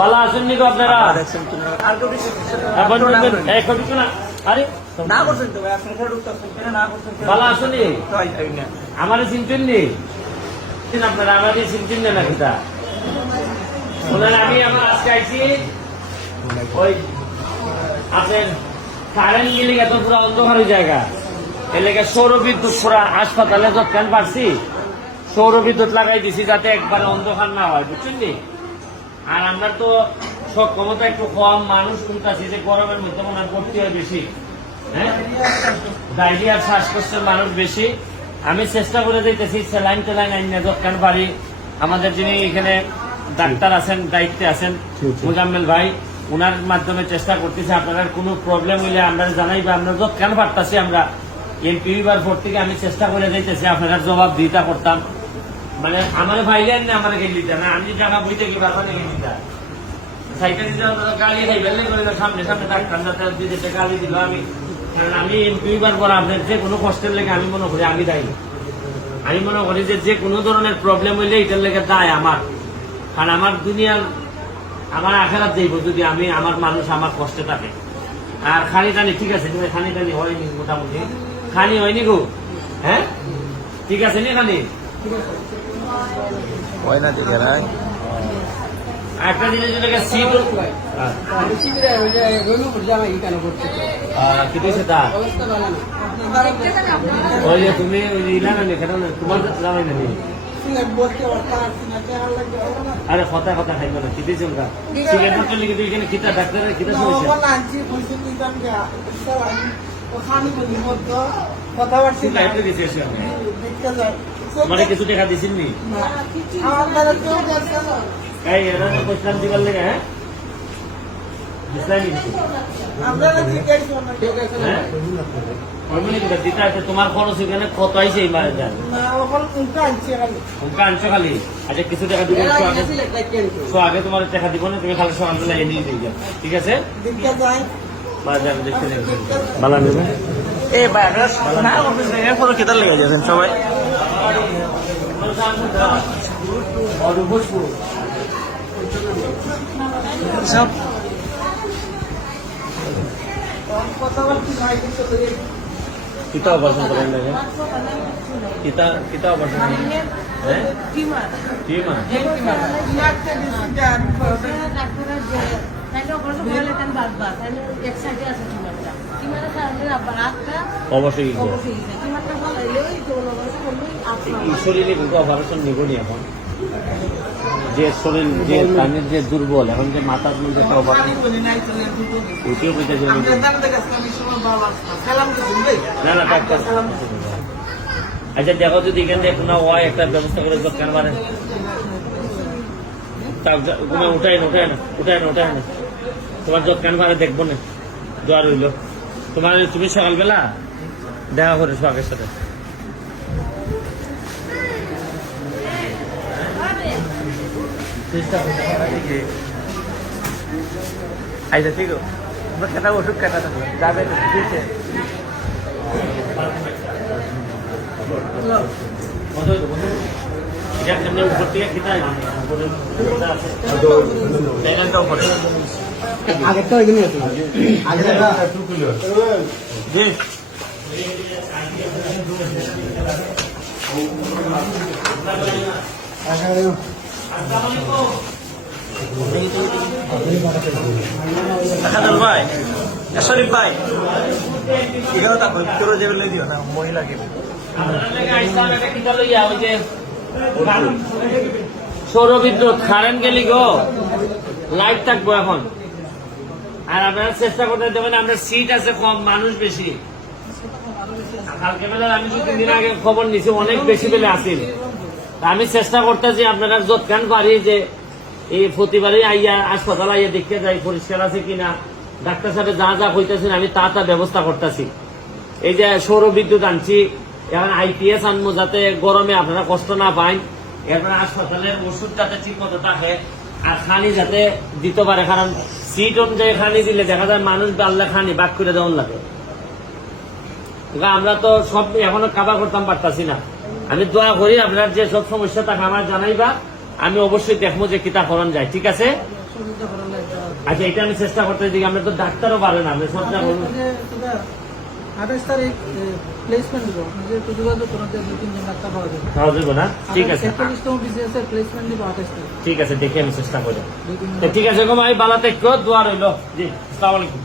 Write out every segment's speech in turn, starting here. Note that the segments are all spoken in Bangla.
ভালো আছেন নি গো আপনারা? আরে ভালো আছেন নি? আমারে চিনতেন নি আপনারা? আমাদের চিনতেন না কিতা বলেন? আমি আমার আজকে আইছি ওই আপনার কারেন্ট গেলে এত পুরো অন্ধকার জায়গা এলাকা সৌর বিদ্যুৎ পুরা হাসপাতালে যৎকান পারছি সৌর বিদ্যুৎ লাগাই দিছি যাতে একবারে অন্ধকার না হয়, বুঝছেন নি? আর আমরা তো সব ক্ষমতা একটু কম, মানুষ শুনতেছি যে গরমের মধ্যে মনে হয় করতে হয় বেশি, হ্যাঁ, ডায়রিয়ার শ্বাসকষ্টের মানুষ বেশি। আমি চেষ্টা করে দিতেছি স্যালাইন টেলাইন আইনা যৎকান পারি। আমাদের যিনি এখানে ডাক্তার আছেন, দায়িত্বে আছেন মুজাম্মেল ভাই, ওনার মাধ্যমে চেষ্টা করতেছি। আপনার কোনো প্রবলেম হইলে আমরা জানাই বা আমরা যৎকান পারতাছি। আমরা এমপি পর থেকে আমি চেষ্টা করে দিতেছি আপনারা জবাব দিতা করতাম। মানে আমার ভাইলেন না আমার গেলিটা না, আমি জায়গা বইতে কি ব্যাপার গেলিটা সাইকেল গাড়ি খাইবেন করে সামনে সামনে ডাক্তার দিতে গাড়ি দিল। আমি কারণ আমি এমপি পর আপনার যে কোনো কষ্টের লেগে আমি মনে করি আমি দায়ী। আমি মনে করি যে কোনো ধরনের প্রবলেম হইলে এটার লেগে দায় আমার। কারণ আমার দুনিয়ার আমার আখেরাত যাইব যদি আমি আমার মানুষ আমার কষ্টে থাকে। আর খানি টানি ঠিক আছে, তুমি খানি টানি হয়নি মোটামুটি খানি হয়নি গো, হ্যাঁ ঠিক আছে নি খানি হয় না ঠিক আছে। একটা জিনিস যেটাকে সিট কি সেটা ওই যে তুমি ইলা না কেন তোমার জানাই না আরে কথা কথা খাইবে না কিতে চলকা সিগারেট করতে লিখে তুই এখানে কিতা ডাক্তারের কিতা সমস্যা মানে কিছু টাকা দিছেন নি? ইসলাম দিবার লেগে, হ্যাঁ তোমার খরচ এখানে কত আইছে এই মারে যান আনছো খালি? আচ্ছা কিছু টাকা দিবেন আগে তোমার টাকা দিব না, তুমি খালি সকালবেলা এনে দিয়ে যাও, ঠিক আছে? ভালো নেবে কেতার লেগে যাবেন সবাই সব কিতা অপারেশন করেন দেখেন কিতা অপারেশন হ্যাঁ টিউমার অবশ্যই শরীরে কিন্তু অপারেশন নিবনি এখন যে শরীর যে প্রাণীর যে দুর্বল এখন যে মাথার মধ্যে একটা অপারেশন ওইটিও পেতে না না ডাক্তার আচ্ছা দেখো যদি এখান থেকে কোনো হয় একটা ব্যবস্থা করে দোকান মানে উঠাই না তোমার দোকান ভাড়া দেখবো না দোয়া রইল তোমার। তুমি সকালবেলা দেখা করেছো আগের সাথে আচ্ছা ঠিক আছে ওষুধ কাটা যাবে উপর থেকে খেতে আগেরটা ওইখানে আছে জি ভাই শরীফ ভাই এগারোটা তোর যে দিও না মহিলা কে সৌর বিদ্যুৎ কারেন্ট গেলি গো লাইট থাকবো এখন। আর আপনারা চেষ্টা করতে দেবেন, আমরা সিট আছে কম, মানুষ বেশি। কালকে বেলা আমি 2-3 দিন আগে খবর নিছি অনেক বেশি বেলে আসিল। আমি চেষ্টা করতেছি আপনারা যৎকান পারি যে এই প্রতিবারই আইয়া হাসপাতাল আইয়া দেখতে যাই পরিষ্কার আছে কিনা, ডাক্তার সাহেব যা যা হইতেছেন আমি তা ব্যবস্থা করতেছি। এই যে সৌর বিদ্যুৎ আনছি, এখন আইপিএস আনবো যাতে গরমে আপনারা কষ্ট না পান। এরপরে হাসপাতালের ওষুধ যাতে ঠিক মতো থাকে আর খানি যাতে দিতে পারে, কারণ সিট অনুযায়ী খানি দিলে দেখা যায় মানুষ বাল্লা খানি বাক করে দেওয়ার লাগে। আমরা তো সব এখনো কাবা করতাম পারতাছি না। আমি দোয়া করি আপনার যে সব সমস্যা থাকে আমার জানাইবা, আমি অবশ্যই দেখবো যে কিতা করণ যায়, ঠিক আছে? সহযোগিতা করার লাগে আচ্ছা এটা আমি চেষ্টা করতে দিই, আমরা তো ডাক্তারও পারে না, আমরা চেষ্টা করবো। 28 তারিখ প্লেসমেন্ট দিব, যে যোগাযোগ করাতে 2-3 জন ডাক্তার পাওয়া যাবে। খাওয়া যাবো না? ঠিক আছে, 41তম বিসিএস এর প্লেসমেন্ট দিব 28 তারিখ। ঠিক আছে, দেখি আমি চেষ্টা করি। 2-3 তো ঠিক আছে গো ভাই, বালাতে একটু দোয়া রইল। জি, আসসালামু আলাইকুম।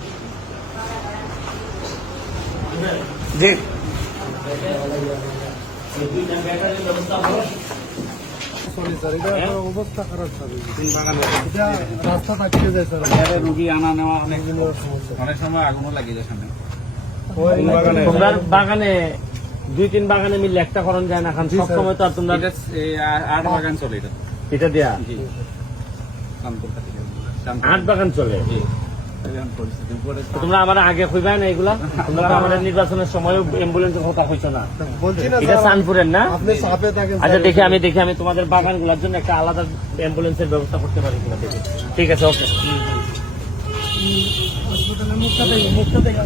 জি সরি স্যার, এটা অবস্থা খারাপ স্যার। এটা রাস্তা থাকতে যায় স্যার, রুগী আনা নেওয়া অনেক সমস্যা। অনেক সময় আগুনও লাগিয়ে যায় সামনে। তোমরা বাগানে 2-3 বাগানে মিললে একটা করণ যায় না, এখন সব সময় তো আর তোমরা এটা এই আট বাগান চলে এটা। এটা দেয়া জি শান্তর কাছে 8 বাগান চলে। পরিস্থিতি উপরে তো তোমরা আমার আগে কইবা না এগুলা? তোমরা তো আমাদের নির্বাচনের সময় অ্যাম্বুলেন্সের কথা কইছো না? বলছি না এটা সানপুরের না? আপনি চাপে থাকেন আচ্ছা দেখি আমি তোমাদের বাগানগুলোর জন্য একটা আলাদা অ্যাম্বুলেন্সের ব্যবস্থা করতে পারি কিনা দেখি। ঠিক আছে, ওকে। হসপিটালে মুখটা থেকে